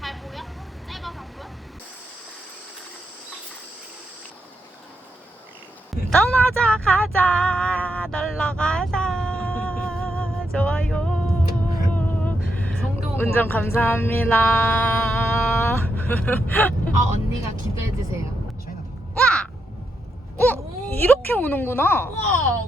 잘 보여? 짧아서 안 보여? 떠나자 가자 놀러 가자 좋아요 성경 운전 감사합니다 아 언니가 기대해 주세요. 와! 어? 이렇게 오는구나 우와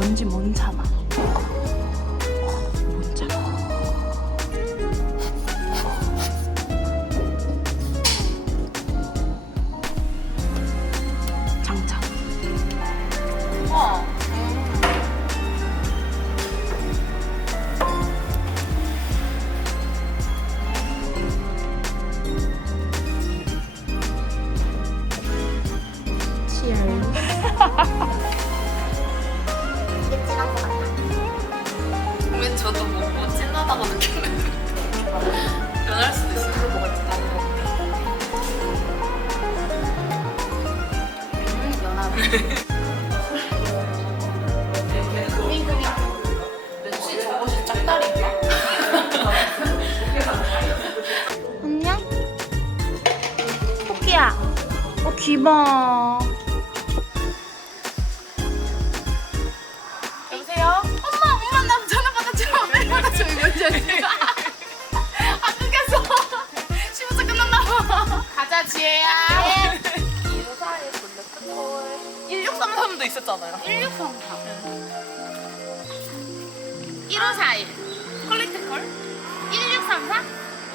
먼지 많잖아 많잖아 안녕? 토끼야 어 귀봐 여보세요? 엄마 엄마 나 전화 받았죠? 왜 받았죠? 이러지 아 끊겼어 시부터 끝났나 봐 가자 지혜야 1633도 있었잖아요. 1633 1541 콜렉트콜. 1634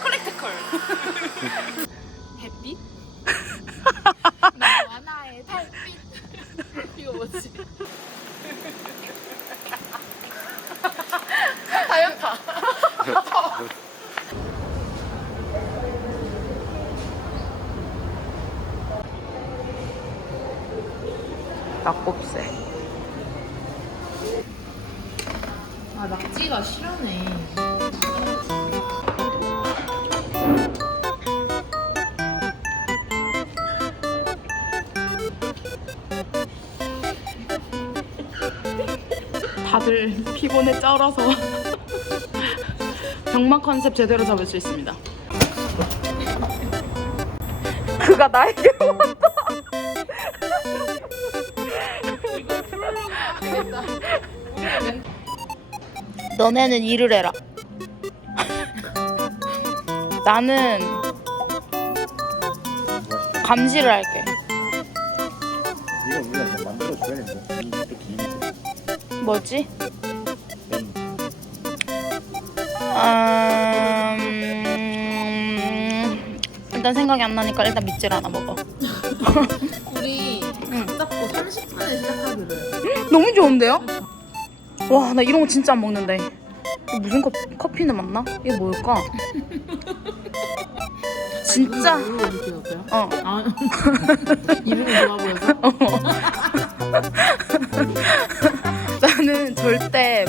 콜렉트콜. 햇빛? 나와 나의 달빛. 이거 뭐지? 낙곱새. 아 낙지가 싫어네 다들 피곤에 쩔어서 병마 컨셉 제대로 잡을 수 있습니다. 그가 나에게 너네는 일을 해라. 나는 감시를 할게. 이거 우리가 만들어 줘야 뭐지? 메인 음... 일단 생각이 안 나니까 일단 밑질 하나 먹어. 우리 응. 잡고 30분에 시작하기로 너무 좋은데요? 와, 나 이런 거 진짜 안 먹는데. 이거 무슨 커, 커피는 맞나? 이게 뭘까? 진짜. 어. 아 이름이 좋아 보여서? 나는 절대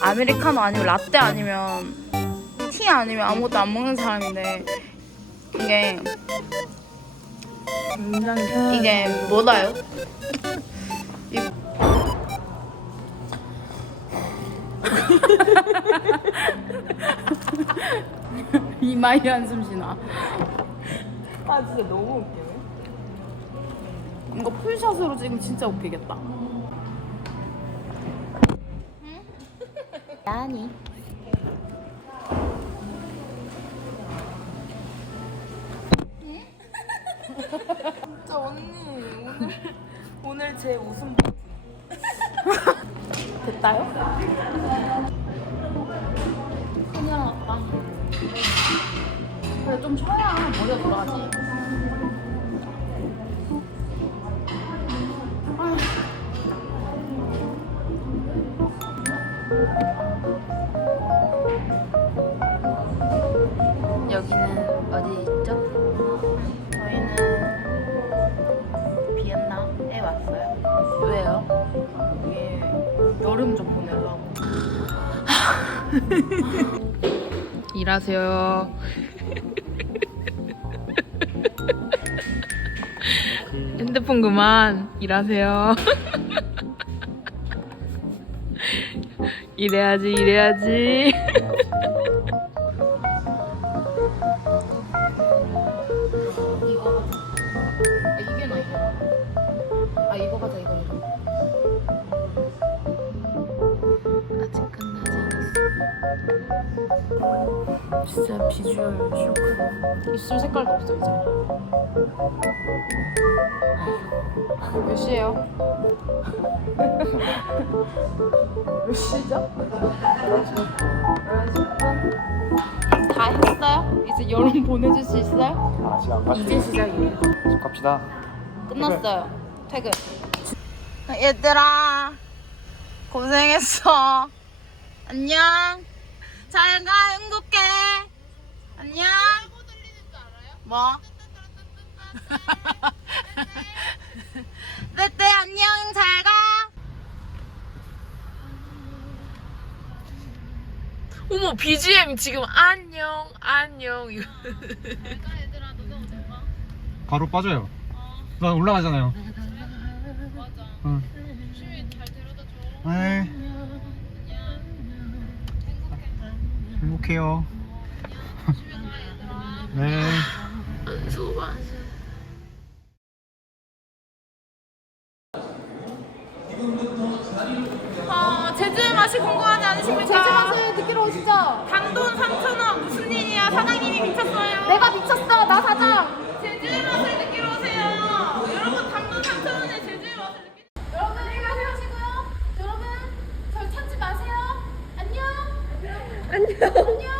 아메리카노 아니면 라떼 아니면 티 아니면 아무것도 안 먹는 사람인데 이게 굉장히 이게 뭐다요? 이... 이마이 한숨 쉬나. 아 진짜 너무 웃기네. 이거 풀샷으로 찍으면 진짜 웃기겠다. 나니? 진짜 언니 오늘 오늘 제 웃음 됐다요? 큰일 났다. 그래 좀 쉬어야 머리가 돌아가지. 아휴. 일하세요. 핸드폰 그만. 일하세요. 일해야지 일해야지 진짜 비주얼 쇼크 입술 색깔도 없어 이제 몇 시에요? 몇 시죠? 11시 분? 다 했어요? 이제 여름 보내줄 수 있어요? 아 아직 안 갔지 이제 시작이에요. 집 갑시다 끝났어요. 퇴근. 얘들아, 고생했어. 안녕. 잘 가, 행복해. 안녕. 뭐? 떼떼 안녕, 잘 가. 어머 BGM 지금 안녕 안녕 이거 가? 바로 빠져요 나 올라가잖아요 맞아. 응. 조심히 잘 데려다 줘. 네 안녕. 행복해. 행복해요 네 어, 제주의 맛이 궁금하지 않으십니까? 제주 맛을 느끼러 오시죠 단돈 3,000원 무슨 일이야? 사장님이 미쳤어요. 내가 미쳤어 나 사장 제주의 맛을 느끼러 오세요. 여러분 단돈 3,000원에 제주의 맛을 느끼 여러분 일하시고요 여러분 절 찾지 마세요 안녕 안녕. 안녕.